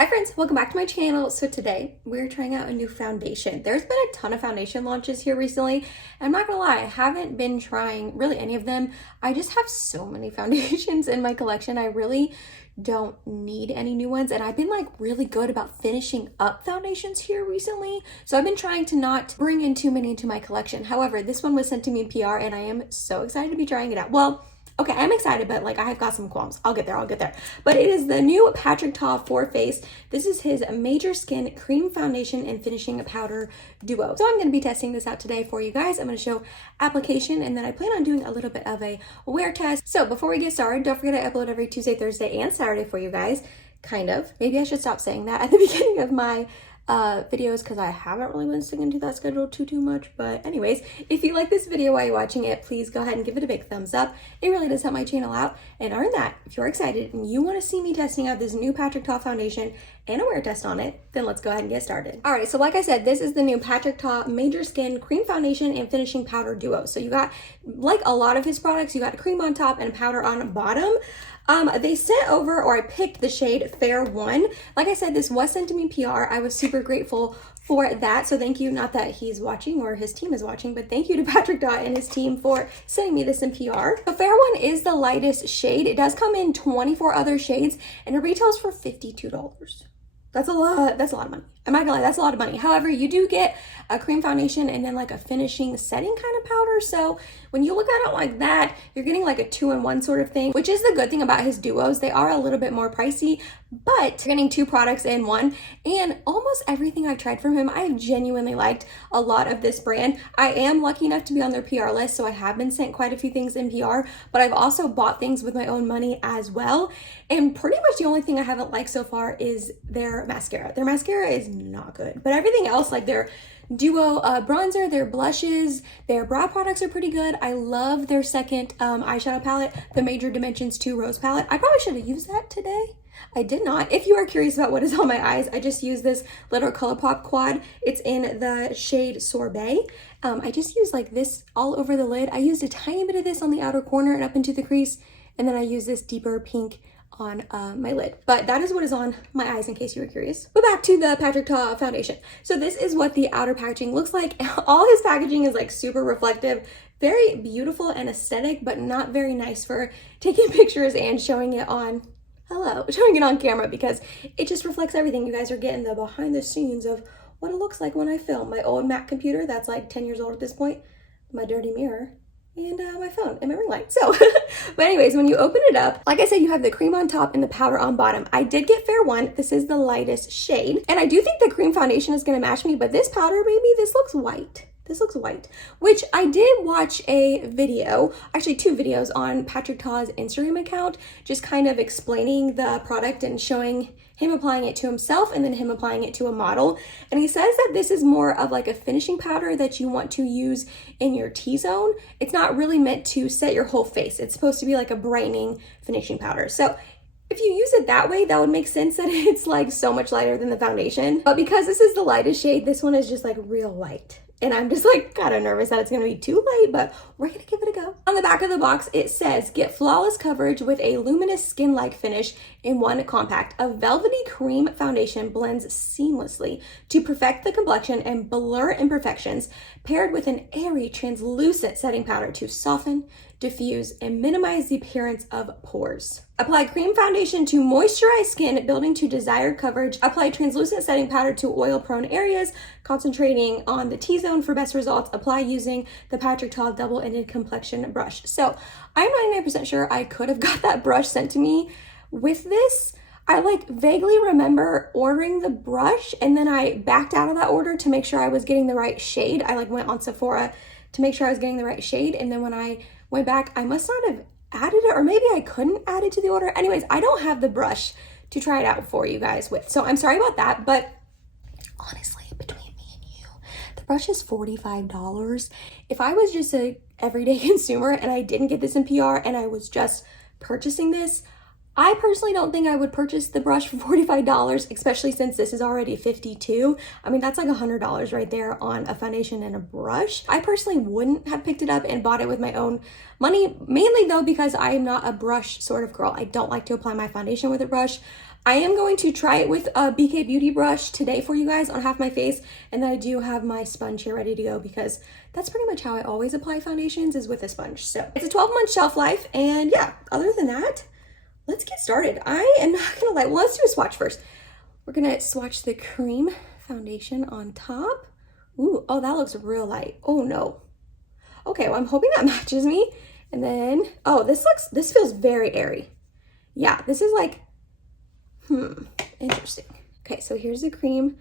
Hi friends, welcome back to my channel. So today we're trying out a new foundation. There's been a ton of foundation launches here recently. I'm not gonna lie, I haven't been trying really any of them. I just have so many foundations in my collection. I really don't need any new ones, and I've been like really good about finishing up foundations here recently. So I've been trying to not bring in too many into my collection. However, this one was sent to me in PR and I am so excited to be trying it out. Well, okay, I'm excited, but like I have got some qualms. I'll get there. But it is the new Patrick Ta 4Face. This is his Major Skin Cream Foundation and Finishing Powder Duo. So I'm going to be testing this out today for you guys. I'm going to show application, and then I plan on doing a little bit of a wear test. So before we get started, don't forget I upload every Tuesday, Thursday, and Saturday for you guys. Kind of. Maybe I should stop saying that at the beginning of my videos, because I haven't really been sticking to that schedule too much. But anyways, if you like this video while you're watching it, please go ahead and give it a big thumbs up. It really does help my channel out. And other than that, if you're excited and you want to see me testing out this new Patrick Ta foundation and a wear test on it, then let's go ahead and get started. All right, so like I said, this is the new Patrick Ta Major Skin Cream Foundation and Finishing Powder Duo. So you got, like a lot of his products, you got a cream on top and a powder on bottom. They sent over, or I picked the shade Fair 1. Like I said, this was sent to me PR. I was super grateful for that. So thank you, not that he's watching or his team is watching, but thank you to Patrick Ta and his team for sending me this in PR. The Fair 1 is the lightest shade. It does come in 24 other shades and it retails for $52. That's a lot of money. I'm not gonna lie, that's a lot of money. However, you do get a cream foundation and then like a finishing setting kind of powder. So when you look at it like that, you're getting like a 2-in-1 sort of thing, which is the good thing about his duos. They are a little bit more pricey, but you're getting 2 products in one. And almost everything I've tried from him, I have genuinely liked a lot of this brand. I am lucky enough to be on their PR list, so I have been sent quite a few things in PR, but I've also bought things with my own money as well. And pretty much the only thing I haven't liked so far is their mascara. Their mascara is not good, but everything else, like their duo bronzer, their blushes, their brow products are pretty good. I love their second eyeshadow palette, the Major Dimensions 2 Rose palette. I probably should have used that today. I did not. If you are curious about what is on my eyes, I just used this little ColourPop quad. It's in the shade Sorbet. I just used like this all over the lid. I used a tiny bit of this on the outer corner and up into the crease, and then I used this deeper pink on my lid. But that is what is on my eyes, in case you were curious. But back to the Patrick Ta foundation. So this is what the outer packaging looks like. All his packaging is like super reflective, very beautiful and aesthetic, but not very nice for taking pictures and showing it on camera, because it just reflects everything. You guys are getting the behind the scenes of what it looks like when I film. My old Mac computer that's like 10 years old at this point, my dirty mirror, and my phone and my ring light. So but anyways, when you open it up, like I said, you have the cream on top and the powder on bottom. I did get Fair 1. This is the lightest shade, and I do think the cream foundation is going to match me, but this powder, baby, this looks white. This looks white, which I did watch a video, actually 2 videos on Patrick Ta's Instagram account, just kind of explaining the product and showing him applying it to himself and then him applying it to a model. And he says that this is more of like a finishing powder that you want to use in your T-zone. It's not really meant to set your whole face. It's supposed to be like a brightening finishing powder. So if you use it that way, that would make sense that it's like so much lighter than the foundation. But because this is the lightest shade, this one is just like real light. And I'm just like kind of nervous that it's going to be too light, but we're going to give it a go. On the back of the box, it says, get flawless coverage with a luminous skin-like finish in one compact. A velvety cream foundation blends seamlessly to perfect the complexion and blur imperfections, paired with an airy, translucent setting powder to soften, diffuse, and minimize the appearance of pores. Apply cream foundation to moisturized skin, building to desired coverage. Apply translucent setting powder to oil-prone areas, concentrating on the T-zone for best results. Apply using the Patrick Ta double-ended complexion brush. So I'm 99% sure I could have got that brush sent to me with this. I like vaguely remember ordering the brush, and then I backed out of that order to make sure I was getting the right shade. I like went on Sephora to make sure I was getting the right shade, and then when I went back, I must not have added it, or maybe I couldn't add it to the order. Anyways, I don't have the brush to try it out for you guys with, so I'm sorry about that. But honestly, between me and you, the brush is $45. If I was just a everyday consumer and I didn't get this in PR and I was just purchasing this, I personally don't think I would purchase the brush for $45, especially since this is already $52. I mean, that's like $100 right there on a foundation and a brush. I personally wouldn't have picked it up and bought it with my own money, mainly though because I am not a brush sort of girl. I don't like to apply my foundation with a brush. I am going to try it with a BK Beauty brush today for you guys on half my face, and then I do have my sponge here ready to go because that's pretty much how I always apply foundations, is with a sponge. So it's a 12-month shelf life, and yeah, other than that, let's get started. I am not gonna lie, well, let's do a swatch first. We're gonna swatch the cream foundation on top. Ooh, oh, that looks real light. Oh no. Okay, well, I'm hoping that matches me. And then, oh, this feels very airy. Yeah, this is like, interesting. Okay, so here's the cream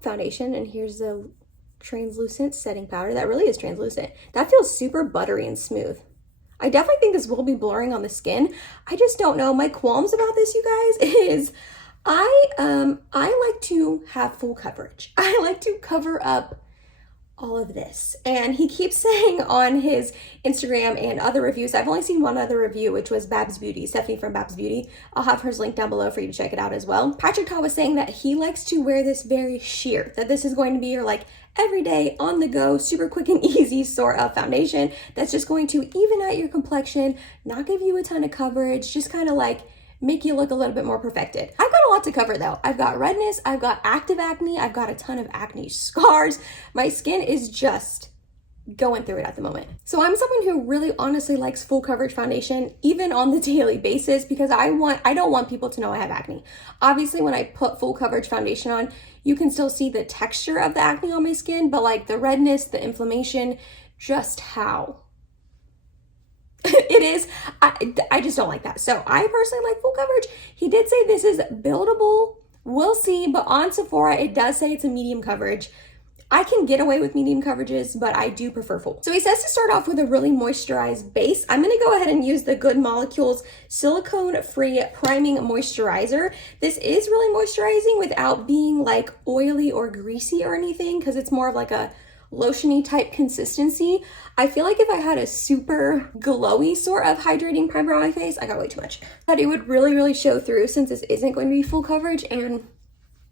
foundation, and here's the translucent setting powder. That really is translucent. That feels super buttery and smooth. I definitely think this will be blurring on the skin. I just don't know. My qualms about this, you guys, is I like to have full coverage. I like to cover up all of this. And he keeps saying on his Instagram and other reviews, I've only seen one other review, which was Babs Beauty, Stephanie from Babs Beauty. I'll have hers linked down below for you to check it out as well. Patrick Ta was saying that he likes to wear this very sheer, that this is going to be your like everyday on the go, super quick and easy sort of foundation that's just going to even out your complexion, not give you a ton of coverage, just kind of like make you look a little bit more perfected. I've got a lot to cover though. I've got redness, I've got active acne, I've got a ton of acne scars. My skin is just going through it at the moment. So I'm someone who really honestly likes full coverage foundation, even on the daily basis, because I don't want people to know I have acne. Obviously, when I put full coverage foundation on, you can still see the texture of the acne on my skin, but like the redness, the inflammation, just how it is, I just don't like that. So I personally like full coverage. He did say this is buildable. We'll see, but on Sephora, it does say it's a medium coverage. I can get away with medium coverages, but I do prefer full. So he says to start off with a really moisturized base. I'm gonna go ahead and use the Good Molecules silicone-free priming moisturizer. This is really moisturizing without being like oily or greasy or anything, because it's more of like a lotiony type consistency. I feel like if I had a super glowy sort of hydrating primer on my face, I got way too much, but it would really show through since this isn't going to be full coverage, and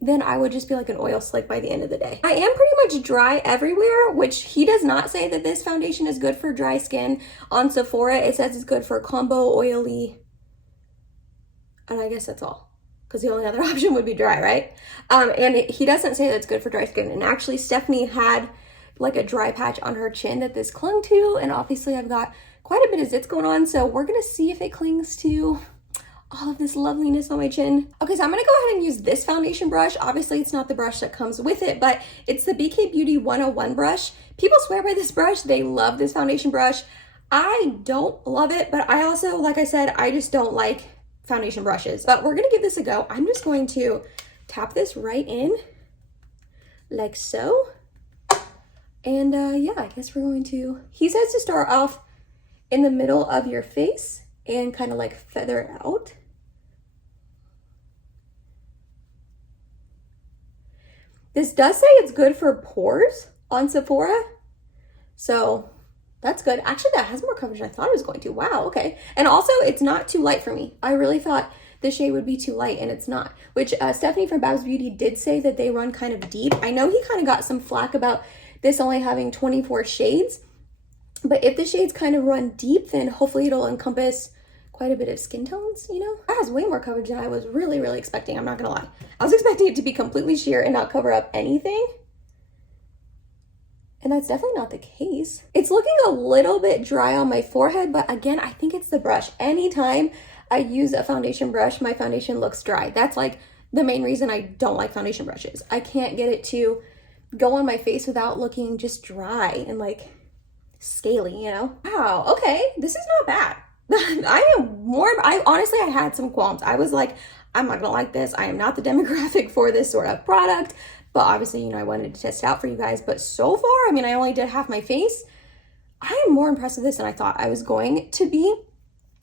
then I would just be like an oil slick by the end of the day. I am pretty much dry everywhere, which he does not say that this foundation is good for dry skin. On Sephora, it says it's good for combo oily, and I guess that's all, because the only other option would be dry, right? He doesn't say that it's good for dry skin, and actually Stephanie had like a dry patch on her chin that this clung to, and obviously I've got quite a bit of zits going on, so we're gonna see if it clings to all of this loveliness on my chin. Okay, so I'm gonna go ahead and use this foundation brush. Obviously it's not the brush that comes with it, but it's the BK Beauty 101 brush. People swear by this brush. They love this foundation brush. I don't love it, but I also, like I said, I just don't like foundation brushes. But we're gonna give this a go. I'm just going to tap this right in like so. And yeah, I guess we're going to, he says to start off in the middle of your face and kind of like feather it out. This does say it's good for pores on Sephora, so that's good. Actually, that has more coverage than I thought it was going to. Wow, okay. And also, it's not too light for me. I really thought the shade would be too light, and it's not, which Stephanie from Babs Beauty did say that they run kind of deep. I know he kind of got some flack about this only having 24 shades, but if the shades kind of run deep, then hopefully it'll encompass quite a bit of skin tones, you know? That has way more coverage than I was really expecting, I'm not gonna lie. I was expecting it to be completely sheer and not cover up anything, and that's definitely not the case. It's looking a little bit dry on my forehead, but again, I think it's the brush. Anytime I use a foundation brush, my foundation looks dry. That's like the main reason I don't like foundation brushes. I can't get it to go on my face without looking just dry and like scaly, you know? Wow, okay, this is not bad. I honestly, I had some qualms. I was like, I'm not gonna like this. I am not the demographic for this sort of product, but obviously, you know, I wanted to test it out for you guys. But so far, I mean, I only did half my face. I am more impressed with this than I thought I was going to be.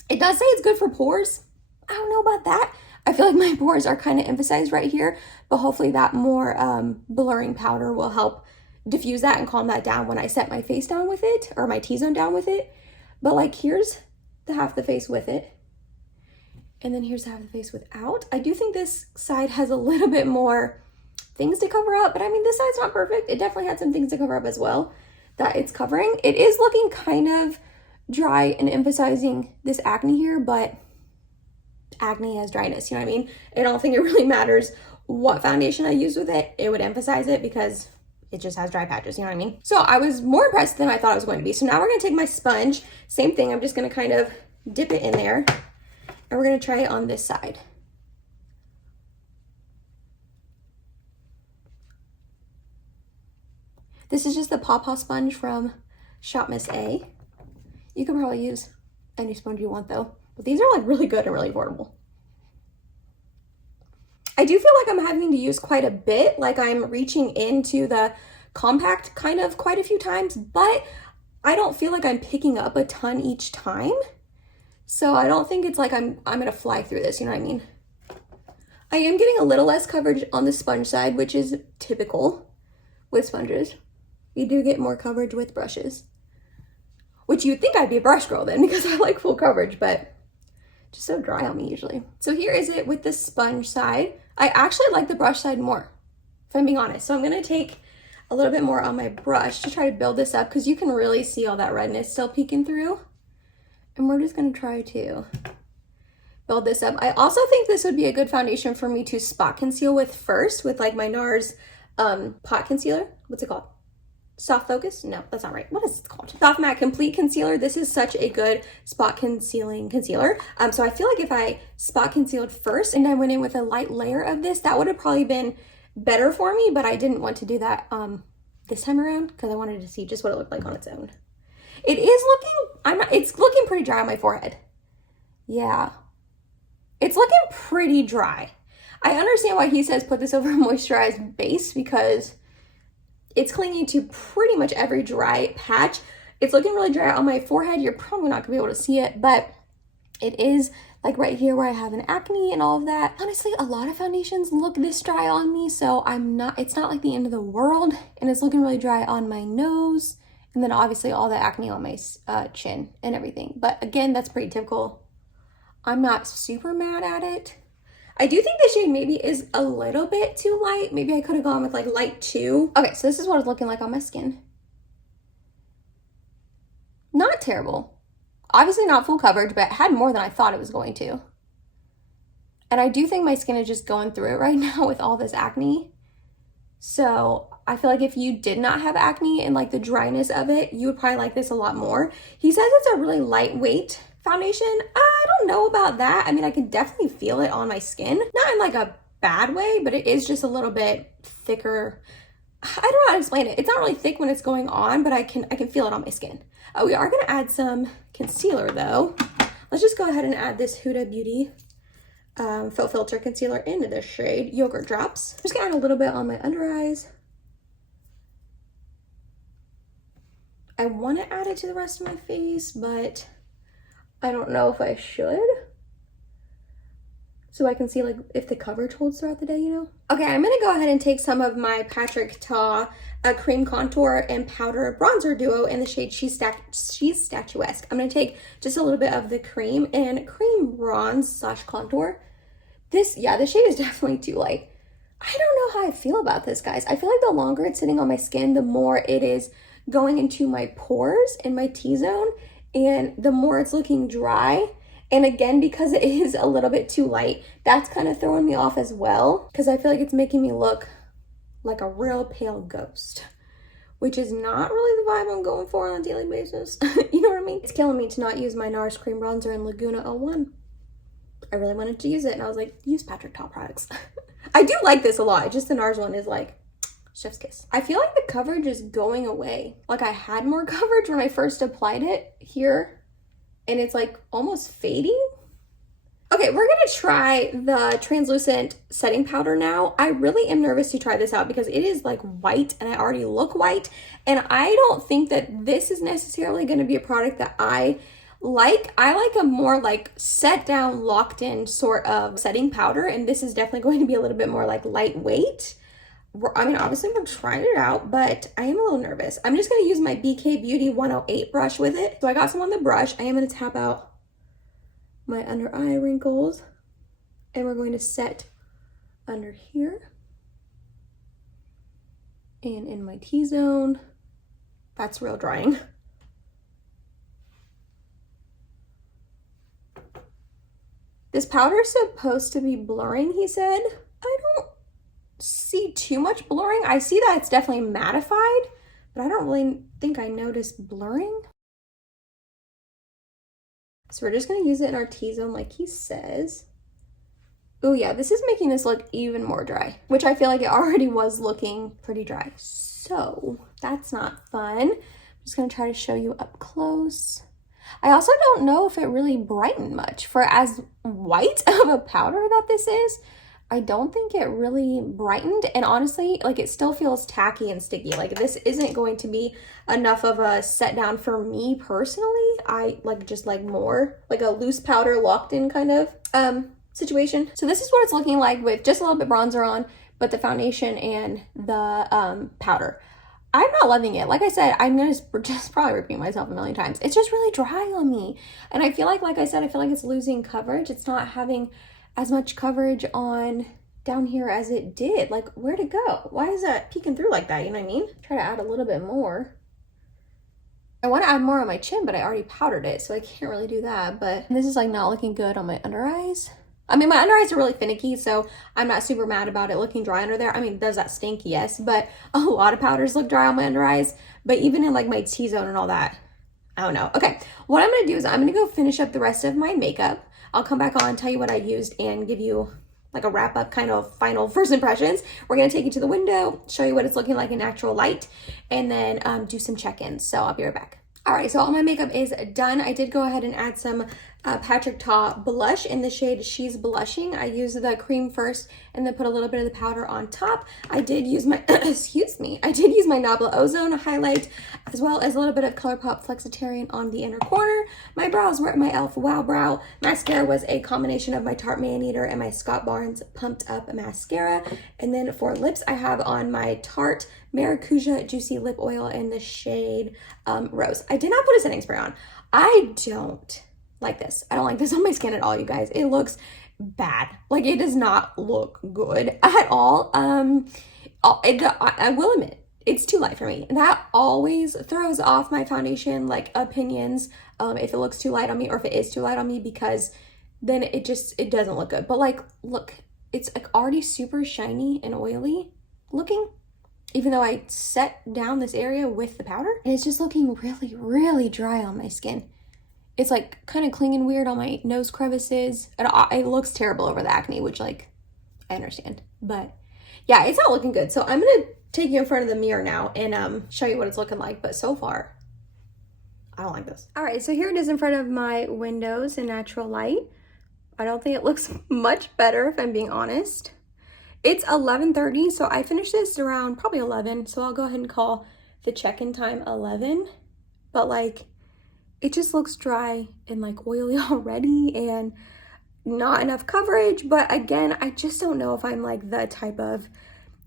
It does say it's good for pores. I don't know about that. I feel like my pores are kind of emphasized right here, but hopefully that more blurring powder will help diffuse that and calm that down when I set my face down with it, or my T-zone down with it. But like, here's the half the face with it, and then here's the half the face without. I do think this side has a little bit more things to cover up, but I mean, this side's not perfect. It definitely had some things to cover up as well that it's covering. It is looking kind of dry and emphasizing this acne here, but acne as dryness, you know what I mean? I don't think it really matters what foundation I use with it. It would emphasize it because it just has dry patches, you know what I mean? So I was more impressed than I thought I was going to be. So now we're gonna take my sponge, same thing, I'm just gonna kind of dip it in there, and we're gonna try it on this side. This is just the Paw Paw sponge from Shop Miss A. You can probably use any sponge you want though, but these are like really good and really affordable. I do feel like I'm having to use quite a bit, like I'm reaching into the compact kind of quite a few times, but I don't feel like I'm picking up a ton each time. So I don't think it's like I'm gonna fly through this, you know what I mean? I am getting a little less coverage on the sponge side, which is typical with sponges. You do get more coverage with brushes, which you'd think I'd be a brush girl then because I like full coverage, but just so dry on me usually. So here is it with the sponge side. I actually like the brush side more, if I'm being honest. So I'm gonna take a little bit more on my brush to try to build this up because you can really see all that redness still peeking through. And we're just gonna try to build this up. I also think this would be a good foundation for me to spot conceal with first, with like my NARS pot concealer. What's it called? Soft Focus? No, that's not right. What is it called? Soft Matte Complete Concealer. This is such a good spot concealing concealer. So I feel like if I spot concealed first and I went in with a light layer of this, that would have probably been better for me, but I didn't want to do that this time around because I wanted to see just what it looked like on its own. It is looking, it's looking pretty dry on my forehead. Yeah. It's looking pretty dry. I understand why he says put this over a moisturized base because it's clinging to pretty much every dry patch. It's looking really dry on my forehead. You're probably not gonna be able to see it, but it is like right here where I have an acne and all of that. Honestly, a lot of foundations look this dry on me, so it's not like the end of the world, and it's looking really dry on my nose, and then obviously all the acne on my chin and everything. But again, that's pretty typical. I'm not super mad at it. I do think the shade maybe is a little bit too light. Maybe I could have gone with like light 2. Okay, so this is what it's looking like on my skin. Not terrible. Obviously not full coverage, but it had more than I thought it was going to. And I do think my skin is just going through it right now with all this acne. So I feel like if you did not have acne and like the dryness of it, you would probably like this a lot more. He says it's a really lightweight foundation. I don't know about that. I mean, I can definitely feel it on my skin. Not in like a bad way, but it is just a little bit thicker. I don't know how to explain it. It's not really thick when it's going on, but I can feel it on my skin. We are gonna add some concealer though. Let's just go ahead and add this Huda Beauty Faux Filter Concealer into this shade, Yogurt Drops. I'm just gonna add a little bit on my under eyes. I wanna add it to the rest of my face, but I don't know if I should. So I can see like if the coverage holds throughout the day, you know? Okay, I'm gonna go ahead and take some of my Patrick Ta Cream Contour and Powder Bronzer Duo in the shade She's Statuesque. I'm gonna take just a little bit of the cream and cream bronze / contour. The shade is definitely too light. I don't know how I feel about this, guys. I feel like the longer it's sitting on my skin, the more it is going into my pores and my T-zone, and the more it's looking dry. And again, because it is a little bit too light, that's kind of throwing me off as well, because I feel like it's making me look like a real pale ghost, which is not really the vibe I'm going for on a daily basis. You know what I mean? It's killing me to not use my NARS Cream Bronzer in Laguna 01. I really wanted to use it, and I was like, use Patrick Ta products. I do like this a lot. Just the NARS one is like, chef's kiss. I feel like the coverage is going away. Like I had more coverage when I first applied it here, and it's like almost fading. Okay, we're gonna try the translucent setting powder now. I really am nervous to try this out because it is like white and I already look white, and I don't think that this is necessarily gonna be a product that I like. I like a more like set down, locked in sort of setting powder, and this is definitely going to be a little bit more like lightweight. I mean, obviously we're trying it out, but I am a little nervous. I'm just gonna use my BK Beauty 108 brush with it. So I got some on the brush. I am gonna tap out my under eye wrinkles, and we're going to set under here and in my T-zone. That's real drying. This powder is supposed to be blurring, he said. I don't see too much blurring. I see that it's definitely mattified, but I don't really think I noticed blurring. So we're just gonna use it in our T-zone like he says. Oh yeah, this is making this look even more dry, which I feel like it already was looking pretty dry. So that's not fun. I'm just gonna try to show you up close. I also don't know if it really brightened much. For as white of a powder that this is, I don't think it really brightened. And honestly, like it still feels tacky and sticky. Like this isn't going to be enough of a set down for me personally. I just like more like a loose powder locked in kind of situation. So this is what it's looking like with just a little bit bronzer on, but the foundation and the powder. I'm not loving it. Like I said, I'm gonna just probably repeat myself a million times. It's just really dry on me. And I feel like I said, I feel like it's losing coverage. It's not having as much coverage on down here as it did. Like, where'd it go? Why is that peeking through like that? You know what I mean? Try to add a little bit more. I want to add more on my chin, but I already powdered it, so I can't really do that. But this is like not looking good on my under eyes. I mean, my under eyes are really finicky, so I'm not super mad about it looking dry under there. I mean, does that stink? Yes, but a lot of powders look dry on my under eyes. But even in like my T-zone and all that, I don't know. Okay, what I'm gonna do is I'm gonna go finish up the rest of my makeup. I'll come back on, tell you what I used, and give you like a wrap up kind of final first impressions. We're gonna take you to the window, show you what it's looking like in natural light, and then do some check-ins. So I'll be right back. All right, so all my makeup is done. I did go ahead and add some Patrick Ta blush in the shade She's Blushing. I used the cream first and then put a little bit of the powder on top. I did use my, excuse me, I did use my Nabla Ozone highlight as well as a little bit of ColourPop Flexitarian on the inner corner. My brows were my e.l.f. Wow Brow. Mascara was a combination of my Tarte Maneater and my Scott Barnes Pumped Up Mascara. And then for lips, I have on my Tarte Maracuja Juicy Lip Oil in the shade Rose. I did not put a setting spray on. I don't like this. I don't like this on my skin at all, you guys. It looks bad. Like, it does not look good at all. I will admit, it's too light for me. And that always throws off my foundation, like, opinions, if it looks too light on me or if it is too light on me, because then it doesn't look good. But, like, look, it's, like, already super shiny and oily looking, even though I set down this area with the powder. And it's just looking really, really dry on my skin. It's like kind of clinging weird on my nose crevices. It looks terrible over the acne, which like, I understand. But yeah, it's not looking good. So I'm going to take you in front of the mirror now and show you what it's looking like. But so far, I don't like this. All right, so here it is in front of my windows in natural light. I don't think it looks much better if I'm being honest. It's 11:30, so I finished this around probably 11. So I'll go ahead and call the check-in time 11. But like, it just looks dry and like oily already and not enough coverage. But again, I just don't know if I'm like the type of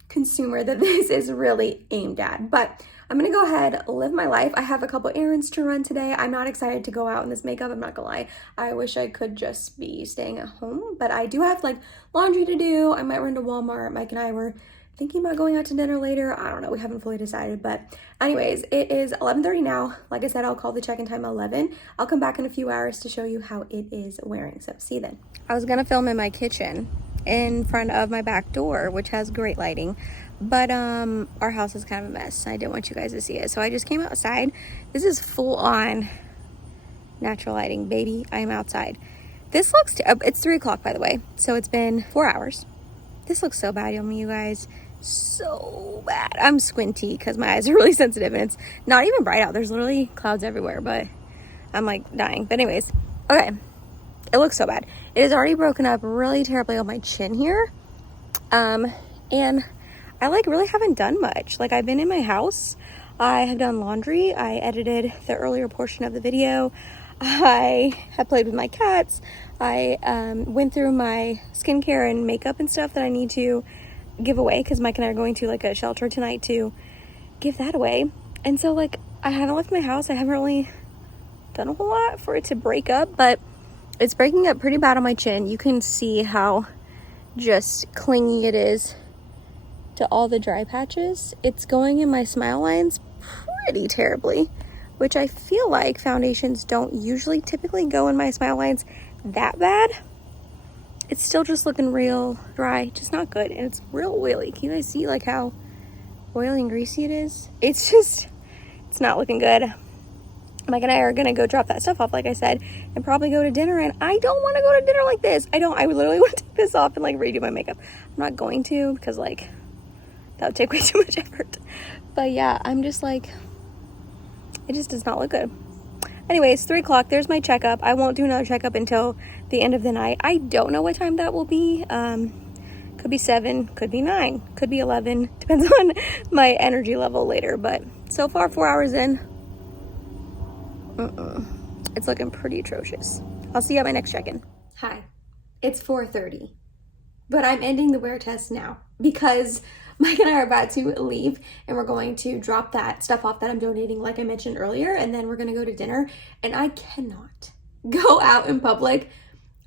consumer that this is really aimed at. But I'm gonna go ahead, live my life. I have a couple errands to run today. I'm not excited to go out in this makeup, I'm not gonna lie. I wish I could just be staying at home, but I do have like laundry to do. I might run to Walmart. Mike and I were thinking about going out to dinner later. I don't know, we haven't fully decided, but anyways, it is 11:30 now. Like I said, I'll call the check-in time 11. I'll come back in a few hours to show you how it is wearing, so see you then. I was gonna film in my kitchen in front of my back door, which has great lighting, but our house is kind of a mess. I didn't want you guys to see it, so I just came outside. This is full on natural lighting, baby. I am outside. This looks, it's 3 o'clock by the way, so it's been 4 hours. This looks so bad on me, you guys. So bad. I'm squinty because my eyes are really sensitive and it's not even bright out. There's literally clouds everywhere, but I'm like dying. But anyways, okay, it looks so bad. It is already broken up really terribly on my chin here, and I like really haven't done much. Like, I've been in my house, I have done laundry, I edited the earlier portion of the video, I have played with my cats, I went through my skincare and makeup and stuff that I need to give away because Mike and I are going to like a shelter tonight to give that away. And so like, I haven't left my house. I haven't really done a whole lot for it to break up, but it's breaking up pretty bad on my chin. You can see how just clingy it is to all the dry patches. It's going in my smile lines pretty terribly, which I feel like foundations don't usually typically go in my smile lines that bad. it's still just looking real dry, just not good. And it's real oily. Can you guys see like how oily and greasy it is? It's just, it's not looking good. Mike and I are gonna go drop that stuff off, like I said, and probably go to dinner. And I don't want to go to dinner like this. I literally want to take this off and like redo my makeup. I'm not going to, because like that would take way too much effort. But yeah, I'm just like, it just does not look good. Anyways, 3 o'clock, there's my checkup. I won't do another checkup until the end of the night. I don't know what time that will be. Could be 7, could be 9, could be 11. Depends on my energy level later. But so far, 4 hours in, it's looking pretty atrocious. I'll see you at my next check-in. Hi, it's 4:30, but I'm ending the wear test now because Mike and I are about to leave and we're going to drop that stuff off that I'm donating, like I mentioned earlier, and then we're gonna go to dinner. And I cannot go out in public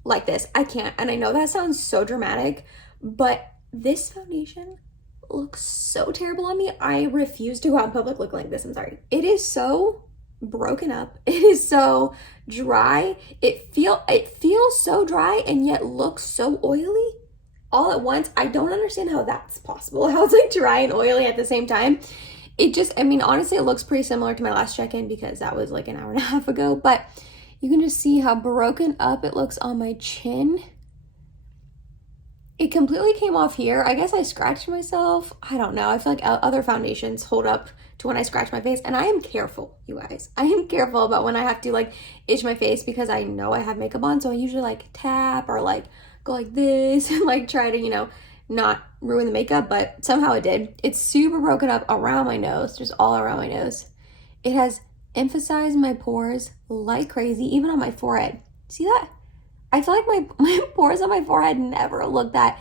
like this. I can't. And I know that sounds so dramatic, but this foundation looks so terrible on me. I refuse to go out in public looking like this. I'm sorry. It is so broken up. It is so dry. It feels so dry and yet looks so oily all at once. I don't understand how that's possible. How it's like dry and oily at the same time. It just, I mean, honestly, it looks pretty similar to my last check-in because that was like an hour and a half ago, but you can just see how broken up it looks on my chin. It completely came off here. I guess I scratched myself. I don't know. I feel like other foundations hold up to when I scratch my face. And I am careful, you guys. I am careful about when I have to like itch my face because I know I have makeup on. So I usually like tap or like go like this and like try to, you know, not ruin the makeup. But somehow it did. It's super broken up around my nose, just all around my nose. It has emphasized my pores like crazy, even on my forehead. See that? I feel like my pores on my forehead never look that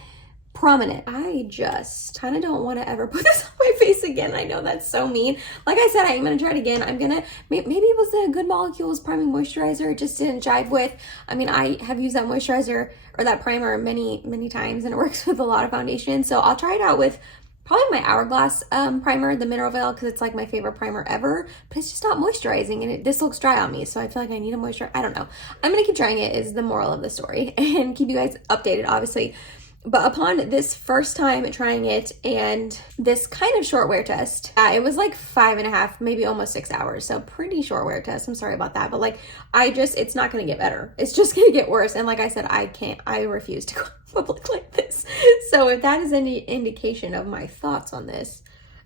prominent. I just kind of don't want to ever put this on my face again. I know that's so mean. Like I said, I am going to try it again. I'm going to, maybe it was the Good Molecules Priming Moisturizer. It just didn't jive with. I mean, I have used that moisturizer or that primer many, many times and it works with a lot of foundation. So I'll try it out with probably my Hourglass primer, the Mineral Veil, because it's like my favorite primer ever, but it's just not moisturizing and this looks dry on me. So I feel like I need a moisturizer. I don't know. I'm going to keep trying it is the moral of the story and keep you guys updated, obviously. But upon this first time trying it and this kind of short wear test, it was like 5.5, maybe almost 6 hours. So pretty short wear test. I'm sorry about that. But like, it's not going to get better. It's just going to get worse. And like I said, I refuse to go public like this. So if that is any indication of my thoughts on this,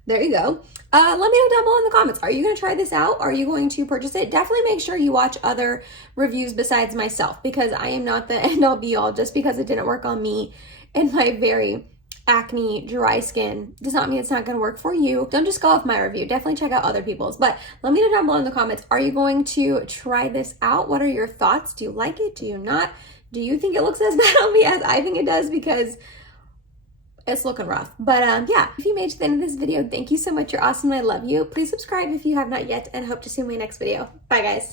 there you go. Let me know down below in the comments. Are you going to try this out? Are you going to purchase it? Definitely make sure you watch other reviews besides myself because I am not the end all be all. Just because it didn't work on me and my very acne, dry skin does not mean it's not going to work for you. Don't just go off my review. Definitely check out other people's. But let me know down below in the comments. Are you going to try this out? What are your thoughts? Do you like it? Do you not? Do you think it looks as bad on me as I think it does? Because it's looking rough. But yeah, if you made it to the end of this video, thank you so much. You're awesome and I love you. Please subscribe if you have not yet and hope to see you in my next video. Bye guys.